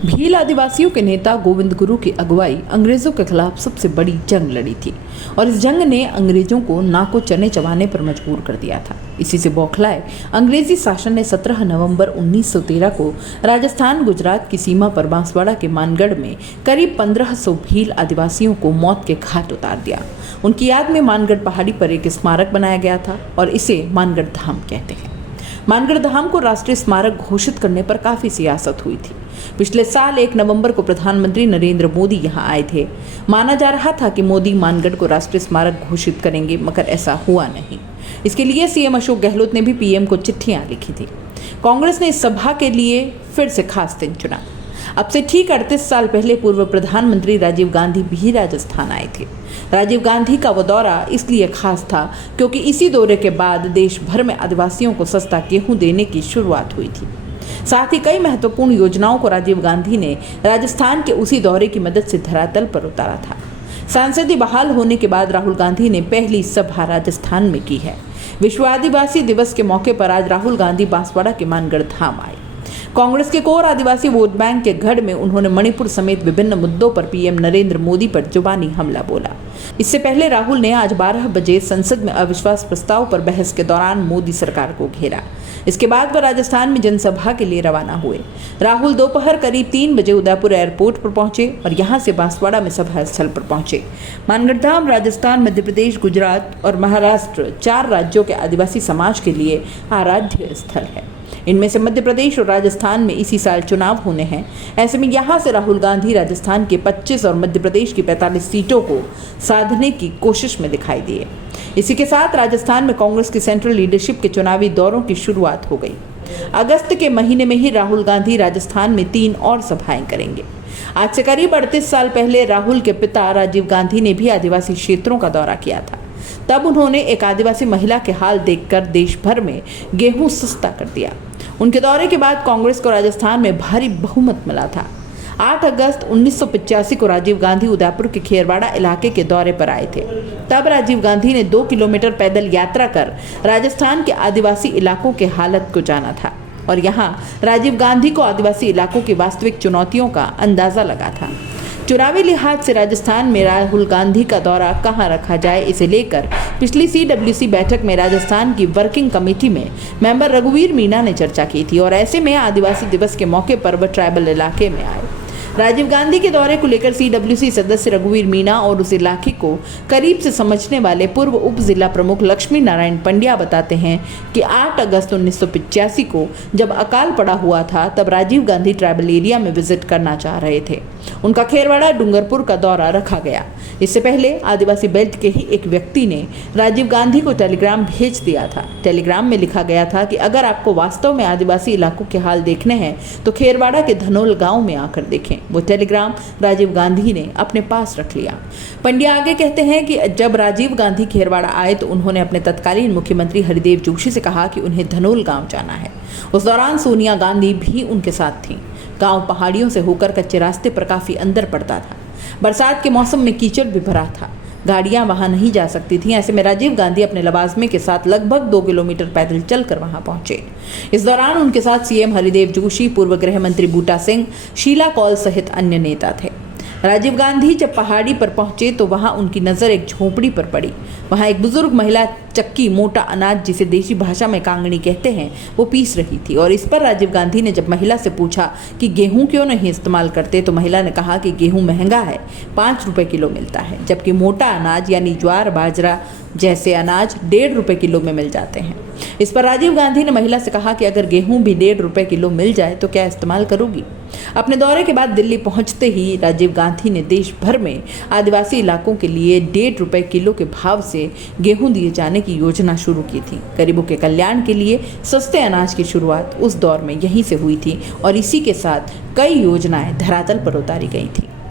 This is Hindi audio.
भील आदिवासियों के नेता गोविंद गुरु की अगुवाई अंग्रेजों के खिलाफ सबसे बड़ी जंग लड़ी थी और इस जंग ने अंग्रेजों को नाको चने चबाने पर मजबूर कर दिया था। इसी से बौखलाए अंग्रेजी शासन ने 17 नवंबर 1913 को राजस्थान गुजरात की सीमा पर बांसवाड़ा के मानगढ़ में करीब 1500 भील आदिवासियों को मौत के घाट उतार दिया। उनकी याद में मानगढ़ पहाड़ी पर एक स्मारक बनाया गया था और इसे मानगढ़ धाम कहते हैं। मानगढ़ धाम को राष्ट्रीय स्मारक घोषित करने पर काफी सियासत हुई थी। पिछले साल 1 नवंबर को प्रधानमंत्री नरेंद्र मोदी यहां आए थे। माना जा रहा था कि मोदी मानगढ़ को राष्ट्रीय स्मारक घोषित करेंगे, मगर ऐसा हुआ नहीं। इसके लिए सीएम अशोक गहलोत ने भी पीएम को चिट्ठियां लिखी थी। कांग्रेस ने इस सभा के लिए फिर से खास दिन चुना। अब से ठीक 38 साल पहले पूर्व प्रधानमंत्री राजीव गांधी भी राजस्थान आए थे। राजीव गांधी का वो दौरा इसलिए खास था क्योंकि इसी दौरे के बाद देश भर में आदिवासियों को सस्ता गेहूं देने की शुरुआत हुई थी। साथ ही कई महत्वपूर्ण योजनाओं को राजीव गांधी ने राजस्थान के उसी दौरे की मदद से धरातल पर उतारा था। सांसदी बहाल होने के बाद राहुल गांधी ने पहली सभा राजस्थान में की है। विश्व आदिवासी दिवस के मौके पर आज राहुल गांधी बांसवाड़ा के मानगढ़ धाम आए। कांग्रेस के कोर आदिवासी वोट बैंक के गढ़ में उन्होंने मणिपुर समेत विभिन्न मुद्दों पर पीएम नरेंद्र मोदी पर जुबानी हमला बोला। इससे पहले राहुल ने आज 12 बजे संसद में अविश्वास प्रस्ताव पर बहस के दौरान मोदी सरकार को घेरा। इसके बाद वह राजस्थान में जनसभा के लिए रवाना हुए। राहुल दोपहर करीब 3 बजे उदयपुर एयरपोर्ट पर पहुंचे और यहां से बांसवाड़ा में सभा स्थल पर पहुंचे। मानगढ़ धाम राजस्थान, मध्य प्रदेश, गुजरात और महाराष्ट्र 4 राज्यों के आदिवासी समाज के लिए आराध्य स्थल है। इनमें से मध्य प्रदेश और राजस्थान में इसी साल चुनाव होने हैं। ऐसे में यहां से राहुल गांधी राजस्थान के 25 और मध्य प्रदेश की 45 सीटों को साधने की कोशिश में दिखाई दिए। इसी के साथ राजस्थान में कांग्रेस की सेंट्रल लीडरशिप के चुनावी दौरों की शुरुआत हो गई। अगस्त के महीने में ही राहुल गांधी राजस्थान में 3 और सभाएं करेंगे। आज से करीब 38 साल पहले राहुल के पिता राजीव गांधी ने भी आदिवासी क्षेत्रों का दौरा किया था। तब उन्होंने एक आदिवासी महिला के हाल देखकर देश भर में गेहूं सस्ता कर दिया। उनके दौरे के बाद कांग्रेस को राजस्थान में भारी बहुमत मिला था। 8 अगस्त 1985 को राजीव गांधी उदयपुर के खेरवाड़ा इलाके के दौरे पर आए थे। तब राजीव गांधी ने 2 किलोमीटर पैदल यात्रा कर राजस्थान के आदिवासी इलाकों के हालत को जाना था और यहाँ राजीव गांधी को आदिवासी इलाकों की वास्तविक चुनौतियों का अंदाजा लगा था। चुनावी लिहाज से राजस्थान में राहुल गांधी का दौरा कहां रखा जाए, इसे लेकर पिछली CWC बैठक में राजस्थान की वर्किंग कमेटी में मेंबर रघुवीर मीणा ने चर्चा की थी और ऐसे में आदिवासी दिवस के मौके पर वह ट्राइबल इलाके में आए। राजीव गांधी के दौरे को लेकर CWC सदस्य रघुवीर मीणा और उस इलाके को करीब से समझने वाले पूर्व उप जिला प्रमुख लक्ष्मी नारायण पंड्या बताते हैं कि 8 अगस्त 1985 को जब अकाल पड़ा हुआ था तब राजीव गांधी ट्राइबल एरिया में विजिट करना चाह रहे थे। उनका खेरवाड़ा डूंगरपुर का दौरा रखा गया। इससे पहले आदिवासी बेल्ट के ही एक व्यक्ति ने राजीव गांधी को टेलीग्राम भेज दिया था। टेलीग्राम में लिखा गया था कि अगर आपको वास्तव में आदिवासी इलाकों के हाल देखने हैं तो खेरवाड़ा के धनोल गांव में आकर देखें। वो टेलीग्राम राजीव गांधी ने अपने पास रख लिया। पंड्या आगे कहते हैं कि जब राजीव गांधी खेरवाड़ा आए तो उन्होंने अपने तत्कालीन मुख्यमंत्री हरिदेव जोशी से कहा कि उन्हें धनोल गांव जाना है। उस दौरान सोनिया गांधी भी उनके साथ थीं। गांव पहाड़ियों से होकर कच्चे रास्ते पर काफी अंदर पड़ता था। बरसात के मौसम में कीचड़ भी भरा था, गाड़ियां वहां नहीं जा सकती थीं। ऐसे में राजीव गांधी अपने लवाजमे के साथ लगभग 2 किलोमीटर पैदल चलकर वहां पहुंचे। इस दौरान उनके साथ सीएम हरिदेव जोशी, पूर्व गृह मंत्री बूटा सिंह, शीला कौल सहित अन्य नेता थे। राजीव गांधी जब पहाड़ी पर पहुंचे तो वहां उनकी नजर एक झोपड़ी पर पड़ी। वहां एक बुजुर्ग महिला चक्की, मोटा अनाज जिसे देशी भाषा में कांगनी कहते हैं, वो पीस रही थी और इस पर राजीव गांधी ने जब महिला से पूछा कि गेहूं क्यों नहीं इस्तेमाल करते तो महिला ने कहा कि गेहूं महंगा है, 5 रुपए किलो मिलता है, जबकि मोटा अनाज यानी ज्वार बाजरा जैसे अनाज 1.5 रुपए किलो में मिल जाते हैं। इस पर राजीव गांधी ने महिला से कहा कि अगर गेहूं भी 1.5 रुपए किलो मिल जाए तो क्या इस्तेमाल करोगी। अपने दौरे के बाद दिल्ली पहुंचते ही राजीव गांधी ने देश भर में आदिवासी इलाकों के लिए 1.5 रुपए किलो के भाव से गेहूं दिए जाने की योजना शुरू की थी। गरीबों के कल्याण के लिए सस्ते अनाज की शुरुआत उस दौर में यहीं से हुई थी और इसी के साथ कई योजनाएं धरातल पर उतारी गई थी।